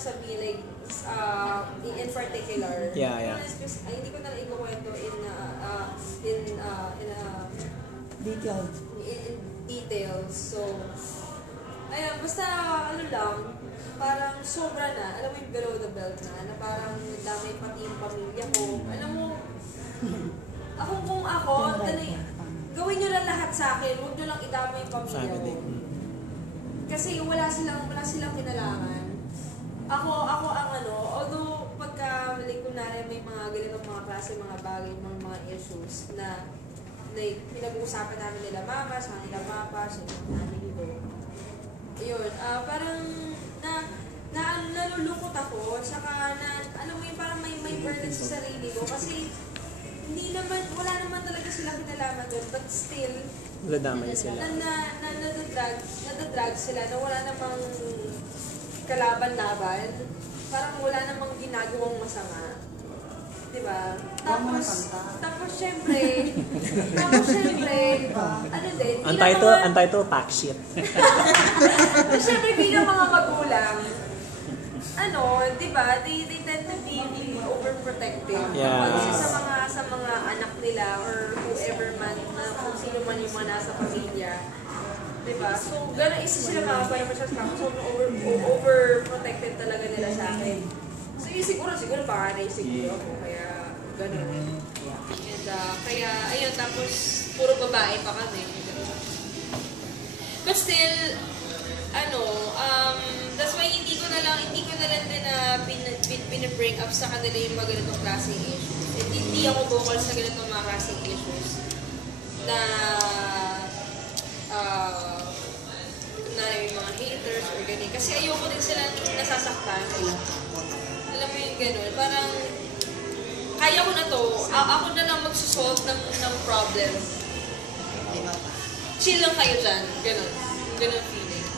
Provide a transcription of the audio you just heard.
sabihin, like, in particular. Yeah. Hindi ko na lang ikukwento in details. So, ayun, basta ano lang, parang sobra na, alam mo yung below the belt na parang damay pati yung pamilya ko. Alam mo, kung ako, gawin nyo lang lahat sa akin, huwag nyo lang idamay yung pamilya ko. Kasi wala silang kinalaman. Ako ang although pagka, like, kunwari may mga ganitong mga klase, mga bagay, mga issues na like, pinag-uusapan namin nila mama, sa nila papa, sa namin ko. Ayun, parang nalulungkot ako, saka alam mo yun, parang may burden sa sarili ko kasi wala naman talaga sila kinalaman doon, but still, nadadamay sila. Nadadrag sila na wala namang kalaban-laban, parang wala namang ginagawang masama. Diba? Tapos syempre, ano din, ang title, pack shit. syempre bilang mga magulang, diba, they tend to be overprotective. Yeah. Kasi sa mga anak nila or whoever man, kung sino man yung mga nasa pamilya. Diba? So, gano'n isa sila mga parang overprotective talaga nila sa akin. So, yun siguro panganay siguro ako, kaya gano'n. And kaya, ayun, tapos puro babae pa kami. But still, that's why hindi ko na lang din bring up sa kanila yung mga ganitong klaseng issues. And hindi ako vocal sa ganitong mga klaseng issues na yung mga haters or ganyan. Kasi ayoko din sila nasasaktan. Alam mo yung gano'n, parang kaya ko na to, ako na lang magsusolve ng problem. Chill lang kayo dyan, gano'n. Gano'n feeling.